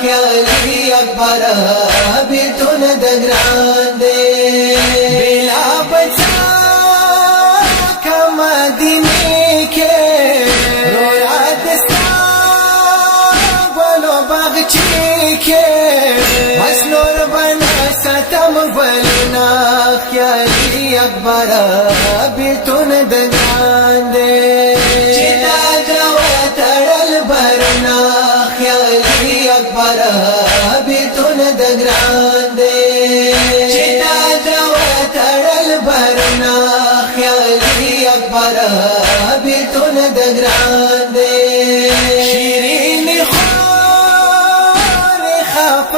خیالی اکبر بیتون دگران دے بلا بچا کمدینی کے رویا دستا گلو باغچی کے مسنور بنا ستم بلنا خیالی اکبر بیتون دگران دے چتا جوا تڑل برنا خیالی اکبر بیتون دگران دے چتا جوا تڑل برنا خیالی اکبر بیتون دگران دے شیرین خور خف